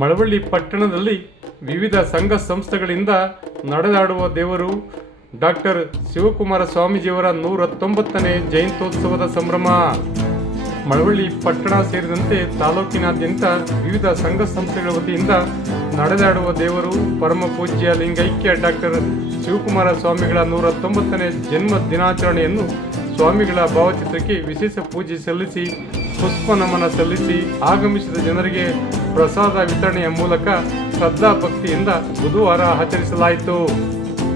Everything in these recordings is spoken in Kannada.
ಮಳವಳ್ಳಿ ಪಟ್ಟಣದಲ್ಲಿ ವಿವಿಧ ಸಂಘ ಸಂಸ್ಥೆಗಳಿಂದ ನಡೆದಾಡುವ ದೇವರು ಡಾಕ್ಟರ್ ಶಿವಕುಮಾರ ಸ್ವಾಮೀಜಿಯವರ 119ನೇ ಜಯಂತ್ಯೋತ್ಸವದ ಸಂಭ್ರಮ. ಮಳವಳ್ಳಿ ಪಟ್ಟಣ ಸೇರಿದಂತೆ ತಾಲೂಕಿನಾದ್ಯಂತ ವಿವಿಧ ಸಂಘ ಸಂಸ್ಥೆಗಳ ವತಿಯಿಂದ ನಡೆದಾಡುವ ದೇವರು ಪರಮ ಪೂಜ್ಯ ಲಿಂಗೈಕ್ಯ ಡಾಕ್ಟರ್ ಶಿವಕುಮಾರ ಸ್ವಾಮಿಗಳ 119ನೇ ಜನ್ಮ ದಿನಾಚರಣೆಯನ್ನು ಸ್ವಾಮಿಗಳ ಭಾವಚಿತ್ರಕ್ಕೆ ವಿಶೇಷ ಪೂಜೆ ಸಲ್ಲಿಸಿ ಪುಷ್ಪ ನಮನ ಸಲ್ಲಿಸಿ ಆಗಮಿಸಿದ ಜನರಿಗೆ ಪ್ರಸಾದ ವಿತರಣೆಯ ಮೂಲಕ ಶ್ರದ್ಧಾ ಭಕ್ತಿಯಿಂದ ಬುಧವಾರ ಆಚರಿಸಲಾಯಿತು.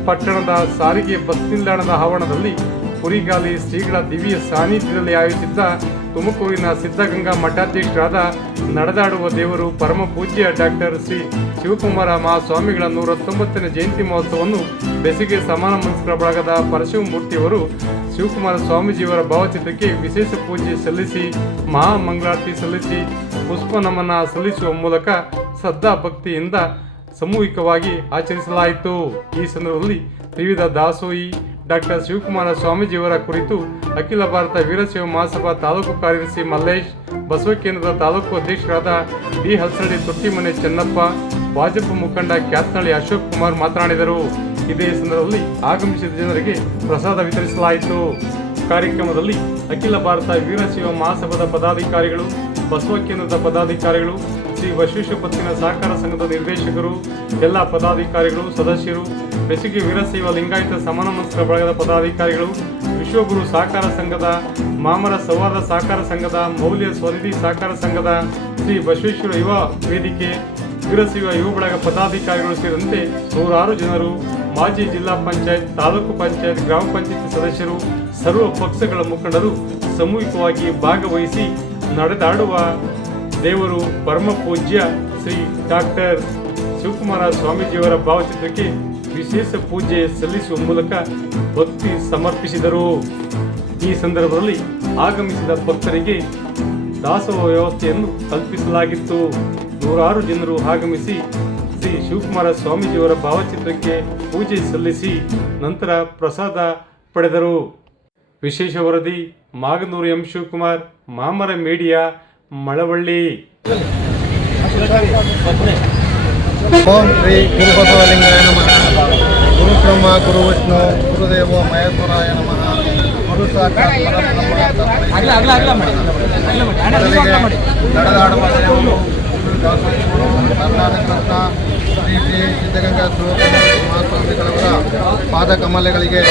ಪಟ್ಟಣದ ಸಾರಿಗೆ ಬಸ್ ನಿಲ್ದಾಣದ ಆವರಣದಲ್ಲಿ ಕುರಿಗಾಲಿ ಶ್ರೀಗಳ ದಿವ್ಯ ಸಾನ್ನಿಧ್ಯದಲ್ಲಿ ಆಯೋಜಿಸಿದ್ದ ತುಮಕೂರಿನ ಸಿದ್ಧಗಂಗಾ ಮಠಾಧ್ಯಕ್ಷರಾದ ನಡೆದಾಡುವ ದೇವರು ಪರಮ ಪೂಜ್ಯ ಡಾಕ್ಟರ್ ಶ್ರೀ ಶಿವಕುಮಾರ ಮಹಾಸ್ವಾಮಿಗಳ 119ನೇ ಜಯಂತಿ ಮಹೋತ್ಸವವನ್ನು ಬೆಸಿಗೆ ಸಮಾನ ಮನಸ್ಕರ ಬಳಗದ ಪರಶಿವಮೂರ್ತಿಯವರು ಶಿವಕುಮಾರ ಸ್ವಾಮೀಜಿಯವರ ಭಾವಚಿತ್ರಕ್ಕೆ ವಿಶೇಷ ಪೂಜೆ ಸಲ್ಲಿಸಿ ಮಹಾಮಂಗಳಾರತಿ ಸಲ್ಲಿಸಿ ಪುಷ್ಪ ನಮನ ಸಲ್ಲಿಸುವ ಮೂಲಕ ಶ್ರದ್ಧಾ ಭಕ್ತಿಯಿಂದ ಸಾಮೂಹಿಕವಾಗಿ ಆಚರಿಸಲಾಯಿತು. ಈ ಸಂದರ್ಭದಲ್ಲಿ ವಿವಿಧ ದಾಸೋಹಿ ಡಾಕ್ಟರ್ ಶಿವಕುಮಾರ ಸ್ವಾಮೀಜಿಯವರ ಕುರಿತು ಅಖಿಲ ಭಾರತ ವೀರಶೈವ ಮಹಾಸಭಾ ತಾಲೂಕು ಕಾರ್ಯದರ್ಶಿ ಮಲ್ಲೇಶ್, ಬಸವ ಕೇಂದ್ರದ ತಾಲೂಕು ಅಧ್ಯಕ್ಷರಾದ ಡಿ ಹಲ್ಸಳ್ಳಿ ತೊಟ್ಟಿಮನೆ ಚೆನ್ನಪ್ಪ, ಭಾಜಪ ಮುಖಂಡ ಕ್ಯಾತ್ನಳ್ಳಿ ಅಶೋಕ್ ಕುಮಾರ್ ಮಾತನಾಡಿದರು. ಇದೇ ಸಂದರ್ಭದಲ್ಲಿ ಆಗಮಿಸಿದ ಜನರಿಗೆ ಪ್ರಸಾದ ವಿತರಿಸಲಾಯಿತು. ಕಾರ್ಯಕ್ರಮದಲ್ಲಿ ಅಖಿಲ ಭಾರತ ವೀರಶೈವ ಮಹಾಸಭಾದ ಪದಾಧಿಕಾರಿಗಳು, ಬಸವ ಕೇಂದ್ರದ ಪದಾಧಿಕಾರಿಗಳು, ಶ್ರೀ ಬಸವೇಶ್ವರ ಸಹಕಾರ ಸಂಘದ ನಿರ್ದೇಶಕರು, ಎಲ್ಲ ಪದಾಧಿಕಾರಿಗಳು, ಸದಸ್ಯರು, ಬೆಸಿಗೆ ವೀರಶೈವ ಲಿಂಗಾಯತ ಸಮಾನ ಮನಸ್ಕರ ಬಳಗದ ಪದಾಧಿಕಾರಿಗಳು, ವಿಶ್ವಗುರು ಸಹಕಾರ ಸಂಘದ, ಮಾಮರ ಸಂವಾದ ಸಹಕಾರ ಸಂಘದ, ಮೌಲ್ಯ ಸ್ವನಿಧಿ ಸಹಕಾರ ಸಂಘದ, ಶ್ರೀ ಬಸವೇಶ್ವರ ಯುವ ವೇದಿಕೆ, ವೀರಶೈವ ಯುವ ಬಳಗ ಪದಾಧಿಕಾರಿಗಳು ಸೇರಿದಂತೆ ನೂರಾರು ಜನರು, ಮಾಜಿ ಜಿಲ್ಲಾ ಪಂಚಾಯತ್, ತಾಲೂಕು ಪಂಚಾಯತ್, ಗ್ರಾಮ ಪಂಚಾಯತ್ ಸದಸ್ಯರು, ಸರ್ವ ಪಕ್ಷಗಳ ಮುಖಂಡರು ಸಾಮೂಹಿಕವಾಗಿ ಭಾಗವಹಿಸಿ ನಡೆದಾಡುವ ದೇವರು ಪರಮ ಪೂಜ್ಯ ಶ್ರೀ ಡಾಕ್ಟರ್ ಶಿವಕುಮಾರ ಸ್ವಾಮೀಜಿಯವರ ಭಾವಚಿತ್ರಕ್ಕೆ ವಿಶೇಷ ಪೂಜೆ ಸಲ್ಲಿಸುವ ಮೂಲಕ ಭಕ್ತಿ ಸಮರ್ಪಿಸಿದರು. ಈ ಸಂದರ್ಭದಲ್ಲಿ ಆಗಮಿಸಿದ ಭಕ್ತರಿಗೆ ದಾಸೋಹ ವ್ಯವಸ್ಥೆಯನ್ನು ಕಲ್ಪಿಸಲಾಗಿತ್ತು. ನೂರಾರು ಜನರು ಆಗಮಿಸಿ ಶ್ರೀ ಶಿವಕುಮಾರ ಸ್ವಾಮೀಜಿಯವರ ಭಾವಚಿತ್ರಕ್ಕೆ ಪೂಜೆ ಸಲ್ಲಿಸಿ ನಂತರ ಪ್ರಸಾದ ಪಡೆದರು. ವಿಶೇಷ ವರದಿ ಮಾಗನೂರು ಎಂ ಶಿವಕುಮಾರ್, ಮಾಮರ ಮೀಡಿಯಾ, ಮಳವಳ್ಳಿ. ಓಂ ಶ್ರೀ ಗುರುಬಸವಲಿಂಗಾಯ ನಮಃ. ಗುರು ಬ್ರಹ್ಮ ಗುರು ವಿಷ್ಣು ಗುರುದೇವೋ ಮಹೇಶ್ವರಾಯ ನಮಃ. ಗುರು ಸಾಕ್ಷಾತ್ ನಡೆದಾಡುವ ದೇವರು ಕರ್ನಾಟಕ ರತ್ನ ಶ್ರೀ ಶ್ರೀ ಸಿದ್ಧಗಂಗಾ ಮಹಾಸ್ವಾಮಿಗಳವರ ಪಾದ ಕಮಲಗಳಿಗೆ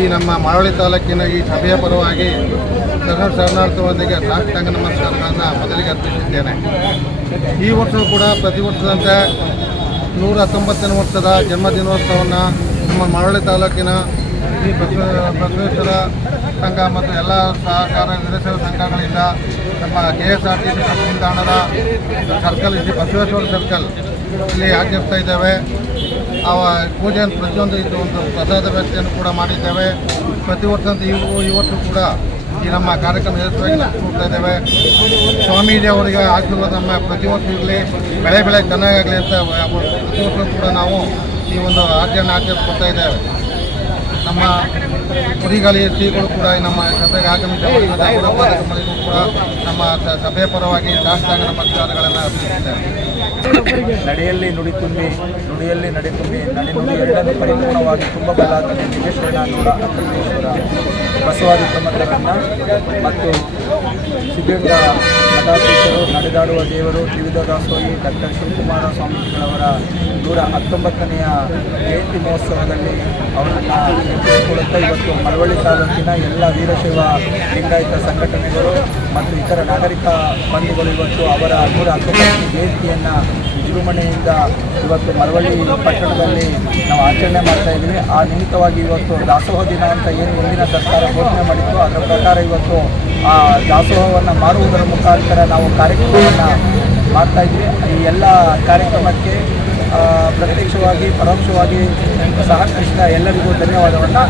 ಈ ನಮ್ಮ ಮಳವಳ್ಳಿ ತಾಲೂಕಿನ ಈ ಸಭೆಯ ಪರವಾಗಿ ಶರಣಾರ್ಥಿಗಳೊಂದಿಗೆ ಸಾಷ್ಟಾಂಗ ನಮಸ್ಕಾರಗಳನ್ನು ಮೊದಲಿಗೆ ಅರ್ಪಿಸಿದ್ದೇನೆ. ಈ ವರ್ಷವೂ ಕೂಡ ಪ್ರತಿ ವರ್ಷದಂತೆ 119ನೇ ವರ್ಷದ ಜನ್ಮದಿನೋತ್ಸವವನ್ನು ನಮ್ಮ ಮಳವಳ್ಳಿ ತಾಲೂಕಿನ ಈ ಬಸವೇಶ್ವರ ಸಂಘ ಮತ್ತು ಎಲ್ಲ ಸಹಕಾರ ವೀರಶೈವ ಸಂಘಗಳಿಂದ ನಮ್ಮ KSRTC ಬಸ್ ನಿಲ್ದಾಣದ ಸರ್ಕಲ್ ಶ್ರೀ ಬಸವೇಶ್ವರ ಸರ್ಕಲ್ ಇಲ್ಲಿ ಆಚರಿಸ್ತಾ ಇದ್ದೇವೆ. ಆ ಪೂಜೆಯನ್ನು ಪ್ರತಿಯೊಂದು ಇದು ಒಂದು ಪ್ರಸಾದ ವ್ಯವಸ್ಥೆಯನ್ನು ಕೂಡ ಮಾಡಿದ್ದೇವೆ. ಪ್ರತಿ ವರ್ಷದಂತೆ ಈ ವರ್ಷ ಕೂಡ ಈ ನಮ್ಮ ಕಾರ್ಯಕ್ರಮ ಯಶಸ್ವಿಯಾಗಿ ನಡೆಸ್ಕೊಡ್ತಾ ಇದ್ದೇವೆ. ಸ್ವಾಮೀಜಿ ಅವರಿಗೆ ಆಶೀರ್ವಾದ ನಮ್ಮ ಪ್ರತಿ ವರ್ಷ ಇರಲಿ, ಬೆಳೆ ಚೆನ್ನಾಗಾಗಲಿ ಅಂತ ಪ್ರತಿ ವರ್ಷ ಕೂಡ ನಾವು ಈ ಒಂದು ಆಚರಿಸ್ಕೊಡ್ತಾ ಇದ್ದೇವೆ. ನಮ್ಮ ಕುರಿಗಾಲಿ ಶ್ರೀಗಳು ಕೂಡ ನಮ್ಮ ಸಭೆಗೆ ಆಗಮಿಸಿ ಕೂಡ ನಮ್ಮ ಸಭೆಯ ಪರವಾಗಿ ಸಾಷ್ಟಾಂಗ ನಮಸ್ಕಾರಗಳನ್ನು ಅರ್ಪಿಸಿದ್ದೇವೆ. ನಡೆಯಲ್ಲಿ ನುಡಿ ತುಂಬಿ, ನುಡಿಯಲ್ಲಿ ನಡೆ ತುಂಬಿ, ನಡೆ ನುಡಿ ಎರಡನ್ನು ಪರಿಪೂರ್ಣವಾಗಿ ತುಂಬಬಲ್ಲಾದ ನಿಜೇಶ್ವರನವರ ಅಕ್ಕೇಶ್ವರ ಬಸವಾದಿ ಪ್ರಮುಖರನ್ನು ಮತ್ತು ಸಿದ್ಧಗಂಗಾ ಮಠಾಧೀಶರು, ನಡೆದಾಡುವ ದೇವರು, ತ್ರಿವಿಧ ದಾಸೋಹಿ ಡಾಕ್ಟರ್ ಶಿವಕುಮಾರ ಸ್ವಾಮೀಜಿಗಳವರ 119ನೇ ಜಯಂತಿ ಮಹೋತ್ಸವದಲ್ಲಿ ಅವರನ್ನು ನೆನಪಿಸಿಕೊಳ್ಳುತ್ತಾ ಇವತ್ತು ಮಳವಳ್ಳಿ ತಾಲೂಕಿನ ಎಲ್ಲ ವೀರಶೈವ ಲಿಂಗಾಯತ ಸಂಘಟನೆಗಳು ಮತ್ತು ಇತರ ನಾಗರಿಕ ಬಂಧುಗಳು ಇವತ್ತು ಅವರ 119ನೇ ಜಯಂತಿಯನ್ನು ವಿಜೃಂಭಣೆಯಿಂದ ಇವತ್ತು ಮಳವಳ್ಳಿ ಪಟ್ಟಣದಲ್ಲಿ ನಾವು ಆಚರಣೆ ಮಾಡ್ತಾ ಇದ್ದೀವಿ. ಆ ನಿಮಿತ್ತವಾಗಿ ಇವತ್ತು ದಾಸೋಹ ದಿನ ಅಂತ ಏನು ಹಿಂದಿನ ಸರ್ಕಾರ ಘೋಷಣೆ ಮಾಡಿತ್ತು, ಅದರ ಪ್ರಕಾರ ಇವತ್ತು ಆ ದಾಸೋಹವನ್ನು ಮಾಡುವುದರ ಮುಖಾಂತರ ನಾವು ಕಾರ್ಯಕ್ರಮವನ್ನು ಮಾಡ್ತಾ ಇದ್ವಿ. ಈ ಎಲ್ಲ ಕಾರ್ಯಕ್ರಮಕ್ಕೆ ಪ್ರತ್ಯಕ್ಷವಾಗಿ ಪರೋಕ್ಷವಾಗಿ ಸಹಕರಿಸಿದ ಎಲ್ಲರಿಗೂ ಧನ್ಯವಾದವನ್ನು